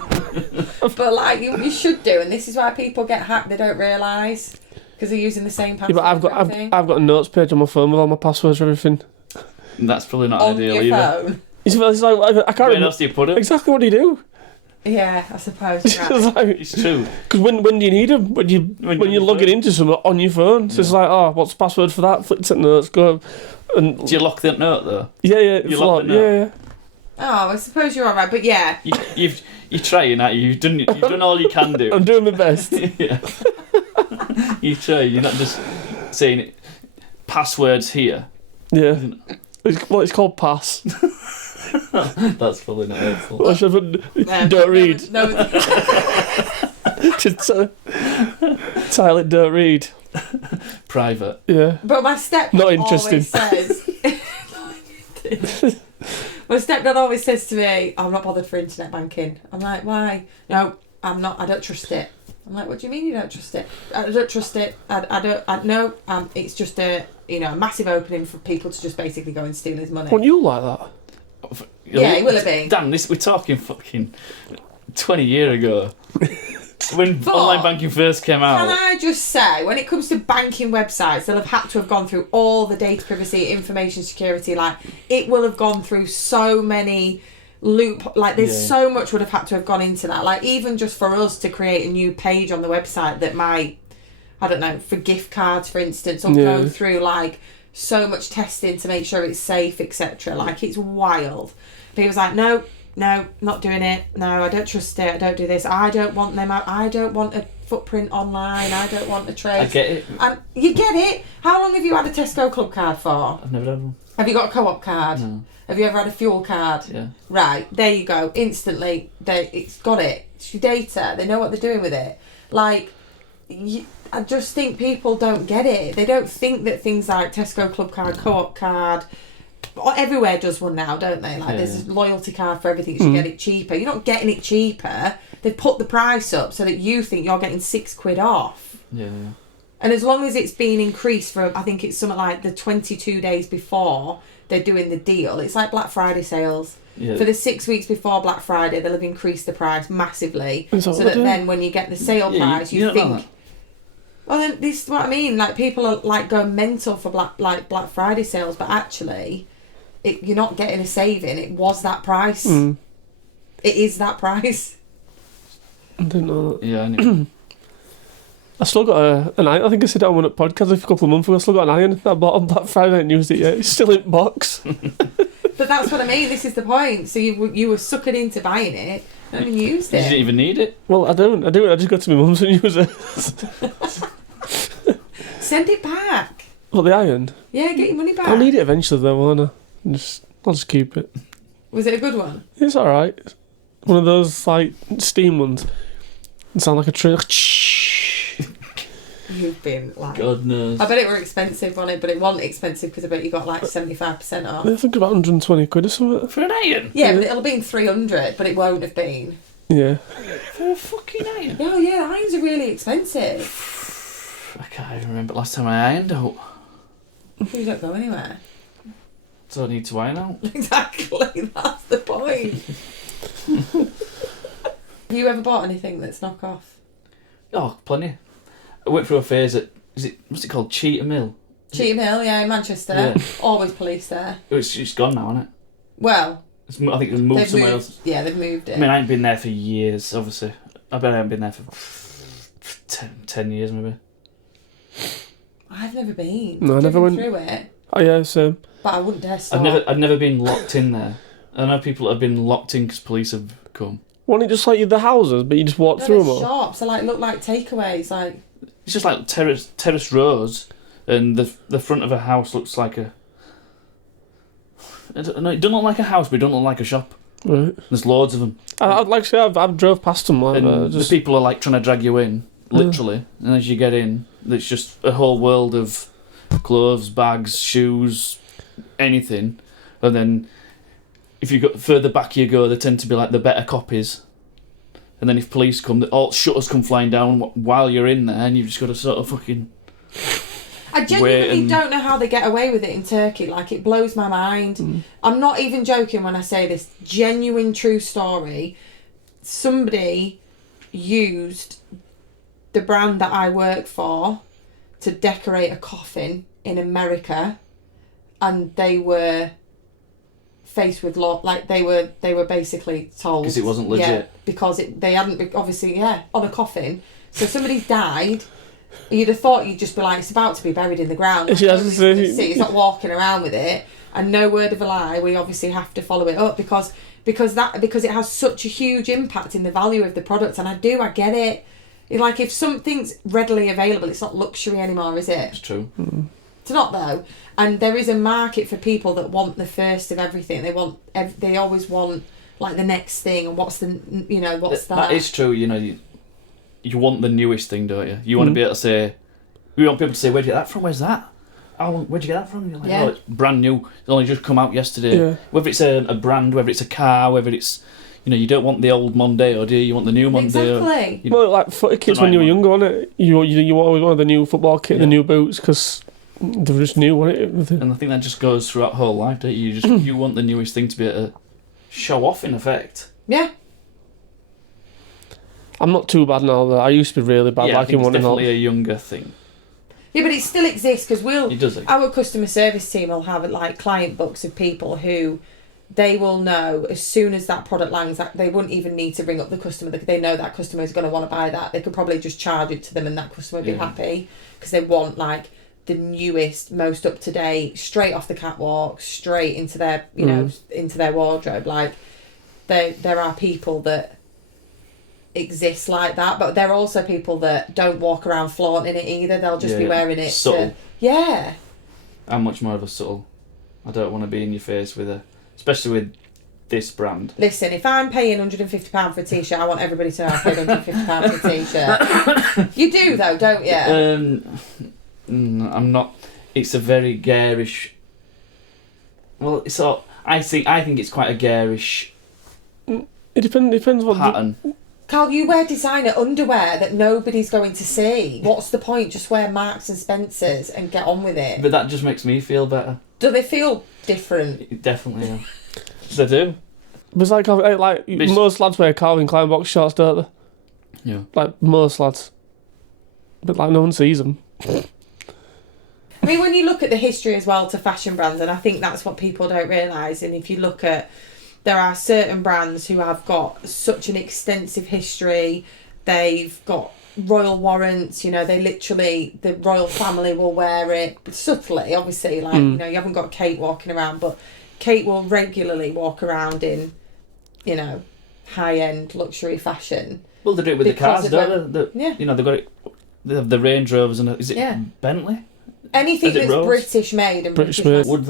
But like you should do, and this is why people get hacked. They don't realise because they're using the same Yeah, password. but for everything. I've got a notes page on my phone with all my passwords and everything. That's probably not on ideal your either. phone. It's like I can't Where remember else do you put it? exactly what do you do. Yeah, I suppose. It's Right. like, It's true. because when do you need them? When you're logging into something on your phone. So it's like, oh, what's the password for that? Flick to notes, go. And Do you lock the note though? yeah, it's you a lock lot. the note? Yeah. Oh, I suppose you're all right, but yeah. You're trying, aren't you? You've done all you can do. I'm doing my best. Yeah. You try. You're not just saying it. Passwords here. Yeah. It's called pass. That's probably not helpful. Well, I should have don't read. No, Just Tyler, don't read. Private. Yeah. but my stepdad Not interesting. always says. My stepdad always says to me, "I'm not bothered for internet banking." I'm like, "Why?" No, I'm not. I don't trust it. I'm like, "What do you mean you don't trust it?" I don't trust it. I don't. No. It's just a a massive opening for people to just basically go and steal his money. Weren't you like that? Yeah, it will have been. Dan, we're talking fucking 20 years ago. When But online banking first came out. Can I just say, when it comes to banking websites, they'll have had to have gone through all the data privacy, information security. Like, it will have gone through so many there's so much would have had to have gone into that. Like, even just for us to create a new page on the website that might, I don't know, for gift cards, for instance, or go through, like, so much testing to make sure it's safe, etc. Like, it's wild. But he was like, no, not doing it. No, I don't trust it. I don't do this. I don't want them out. I don't want a footprint online. I don't want a trace. I get it. And you get it. How long have you had a Tesco Club card for? I've never had one. Have you got a co-op card? No. Have you ever had a fuel card? Yeah. Right, there you go. Instantly, it's got it. It's your data. They know what they're doing with it. Like, I just think people don't get it. They don't think that things like Tesco Club card, co-op card, everywhere does one now, don't they? Like, there's a loyalty card for everything. You should get it cheaper. You're not getting it cheaper. They've put the price up so that you think you're getting £6 off. Yeah. And as long as it's been increased from, I think it's something like the 22 days before they're doing the deal. It's like Black Friday sales. Yeah. For the 6 weeks before Black Friday, they'll have increased the price massively. Is that So what that they do? then when you get the sale price, you you don't know think... that. Well, then this is what I mean. Like, people are like going mental for Black Friday sales, but actually, you're not getting a saving. It was that price. It is that price. I didn't know that. Yeah, I knew. I still got an iron. I think I said that on one at podcast a couple of months ago. I still got an iron that I bought on Black Friday. I haven't used it yet. It's still in box. But that's what I mean. This is the point. So you were suckered into buying it and then used You it. didn't even need it. Well, I don't. I do. I just go to my mum's and use it. Send it back. Well, the iron. Yeah, get your money back. I'll need it eventually, though, won't I? I'll just keep it. Was it a good one? It's all right. One of those like steam ones. It sound like a tree. You've been like... God knows. I bet it were expensive on it, but it wasn't expensive because I bet you got like 75% off. I think about 120 quid or something. For an iron? Yeah, but it'll have been 300, but it won't have been. Yeah. For a fucking iron? Oh yeah, irons are really expensive. I can't even remember last time I ironed out. You don't go anywhere. So I need to iron out. Exactly, that's the point. Have you ever bought anything that's knockoff? Oh, plenty. I went through a phase at what's it called? Cheetah Mill. Cheetham Hill, yeah, in Manchester. Yeah. Always police there. It's gone now, isn't it? Well, I think it's moved they've somewhere moved. else. Yeah, they've moved it. I mean, I ain't been there for years, obviously. I bet I haven't been there for 10 years, maybe. I've never been. No, I never went through it. Oh yeah, same. But I wouldn't dare stop. I've never been locked in there. I know people that have been locked in because police have come. Wasn't it just like the houses, but you just walk No, through them they're all? shops. They look like takeaways. Like It's just like terrace rows, and the front of a house looks like a. I don't know, it doesn't look like a house, but it doesn't look like a shop. Right. There's loads of them. I'd like to say I've drove past them like And just the people are like trying to drag you in, literally. And as you get in, there's just a whole world of clothes, bags, shoes, anything. And then if you go further back you go, they tend to be like the better copies. And then if police come, all shutters come flying down while you're in there, and you've just got to sort of fucking. I genuinely don't know how they get away with it in Turkey. Like, it blows my mind. I'm not even joking when I say this. Genuine, true story. Somebody used the brand that I work for to decorate a coffin in America, and they were faced with they were basically told Because it wasn't legit. Yeah, because they hadn't obviously on a coffin. So somebody's died. You'd have thought you'd just be like, it's about to be buried in the ground. Like, Yeah, it's not walking around with it, and no word of a lie. We obviously have to follow it up because it has such a huge impact in the value of the product. And I get it. Like, if something's readily available, it's not luxury anymore, is it? It's true. It's not though, and there is a market for people that want the first of everything. They always want like the next thing, and what's that? That is true. You want the newest thing, don't you? You want to be able to say. We want people to say, "Where'd you get that from? Where's that? Oh, where'd you get that from?" You're like, "Oh, it's brand new. It's only just come out yesterday." Yeah. Whether it's a brand, whether it's a car, whether it's you don't want the old Mondeo, do you? You want the new Mondeo. Exactly. Well, like footy kits when you were younger, wasn't it? You always wanted the new football kit, the new boots, because they were just new, wasn't it? And I think that just goes throughout whole life, don't you? You want the newest thing to be able to show off, in effect. Yeah. I'm not too bad now, though. I used to be really bad, Yeah, I think it's one definitely a younger thing. Yeah, but it still exists because It does exist. our customer service team will have like client books of people who they will know as soon as that product lands that they wouldn't even need to ring up the customer. They know that customer is going to want to buy that. They could probably just charge it to them and that customer would be happy because they want like the newest, most up to date, straight off the catwalk, straight into their into their wardrobe. Like there are people that exist like that, but there are also people that don't walk around flaunting it either. They'll just be wearing it subtle. I'm much more of a subtle. I don't want to be in your face especially with this brand. Listen, if I'm paying £150 for a t-shirt, I want everybody to know I paid £150 for a t-shirt. You do though, don't you? I'm not. It's a very garish. Well, I think it's quite a garish. It depends what pattern. Carl, you wear designer underwear that nobody's going to see. What's the point? Just wear Marks and Spencers and get on with it. But that just makes me feel better. Do they feel different? Definitely, yeah. They do. It's like most lads wear Calvin Klein box shorts, don't they? Yeah. Like most lads. But like no one sees them. I mean, when you look at the history as well to fashion brands, and I think that's what people don't realise, and if you look at, there are certain brands who have got such an extensive history, they've got royal warrants, they literally, the royal family will wear it, subtly, obviously, like, you haven't got Kate walking around, but Kate will regularly walk around in, high-end luxury fashion. Well, they do it with the cars, don't they? Yeah. They've got it, they have the Range Rovers and is it Bentley? Anything that's Rolls? British made and British made. Would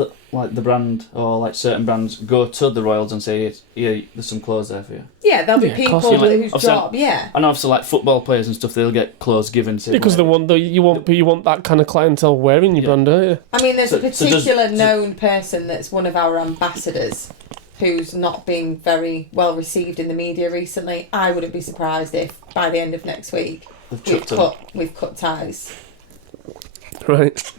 the brand or like certain brands go to the royals and say, "Yeah, there's some clothes there for you"? Yeah, there'll be people whose job. And obviously, like football players and stuff, they'll get clothes given to. Because you want that kind of clientele wearing your brand, don't you? I mean, there's a particular known person that's one of our ambassadors who's not been very well received in the media recently. I wouldn't be surprised if by the end of next week we've cut ties. Right.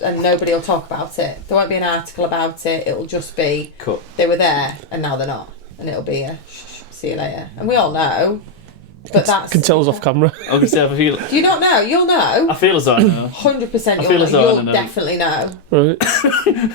And nobody will talk about it. There won't be an article about it. It'll just be cut. They were there and now they're not. And it'll be a see you later. And we all know But that's Can tell us off camera. Obviously, I feel. Do you not know? You'll know. I feel as though I know. 100% I you'll feel know. as though I You'll know. definitely know. Right.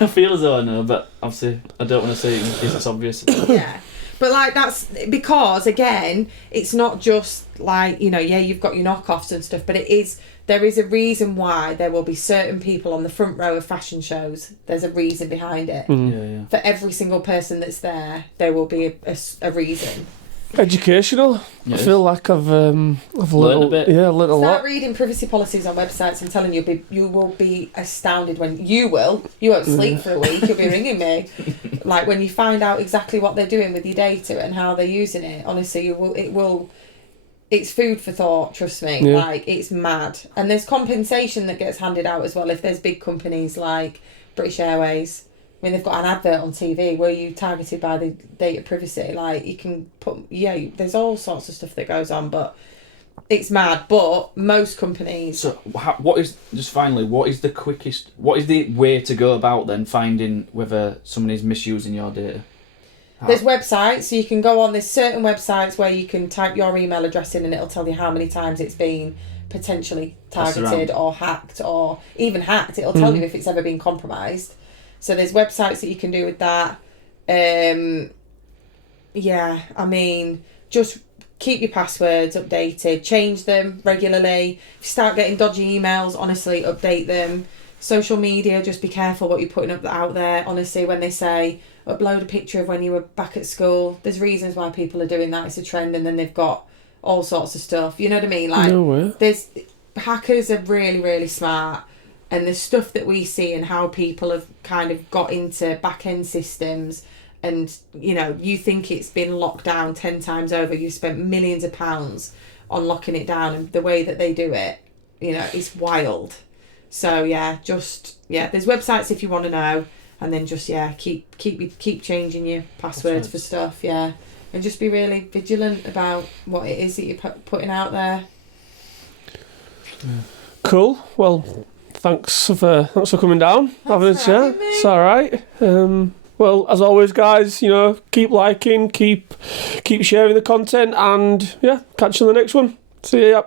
I feel as though I know, but obviously I don't want to say it in case it's obvious. Yeah. But like that's because again, it's not just like, you know, yeah, you've got your knockoffs and stuff, but there is a reason why there will be certain people on the front row of fashion shows. There's a reason behind it. Yeah. For every single person that's there will be a reason. Educational. Yeah, I feel like I've learned a bit. Yeah, learned a Start lot. reading privacy policies on websites. I'm telling you, you will be astounded when you won't sleep for a week. You'll be ringing me, like when you find out exactly what they're doing with your data and how they're using it. Honestly, it's food for thought. Trust me, Yeah. like it's mad. And there's compensation that gets handed out as well if there's big companies like British Airways. I mean, they've got an advert on TV where you targeted by the data privacy. Like, you can put... Yeah, there's all sorts of stuff that goes on, but it's mad. But most companies... So, what is the quickest... What is the way to go about then finding whether someone is misusing your data? There's websites, so you can go on... There's certain websites where you can type your email address in and it'll tell you how many times it's been potentially targeted or hacked, or even hacked. It'll tell you if it's ever been compromised. So there's websites that you can do with that. Yeah, I mean, just keep your passwords updated. Change them regularly. If you start getting dodgy emails, honestly, update them. Social media, just be careful what you're putting up out there. Honestly, when they say, upload a picture of when you were back at school, there's reasons why people are doing that. It's a trend, and then they've got all sorts of stuff. You know what I mean? Like, No way. there's... Hackers are really, really smart. And the stuff that we see and how people have kind of got into back-end systems, and, you know, you think it's been locked down 10 times over. You've spent millions of pounds on locking it down, and the way that they do it, you know, it's wild. So, there's websites if you want to know, and then just, keep changing your passwords for stuff, and just be really vigilant about what it is that you're putting out there. Cool. Well, thanks for coming down, having a for chat. having me. It's all right. Well, as always, guys, you know, keep liking, keep sharing the content, and catch you in the next one. See ya.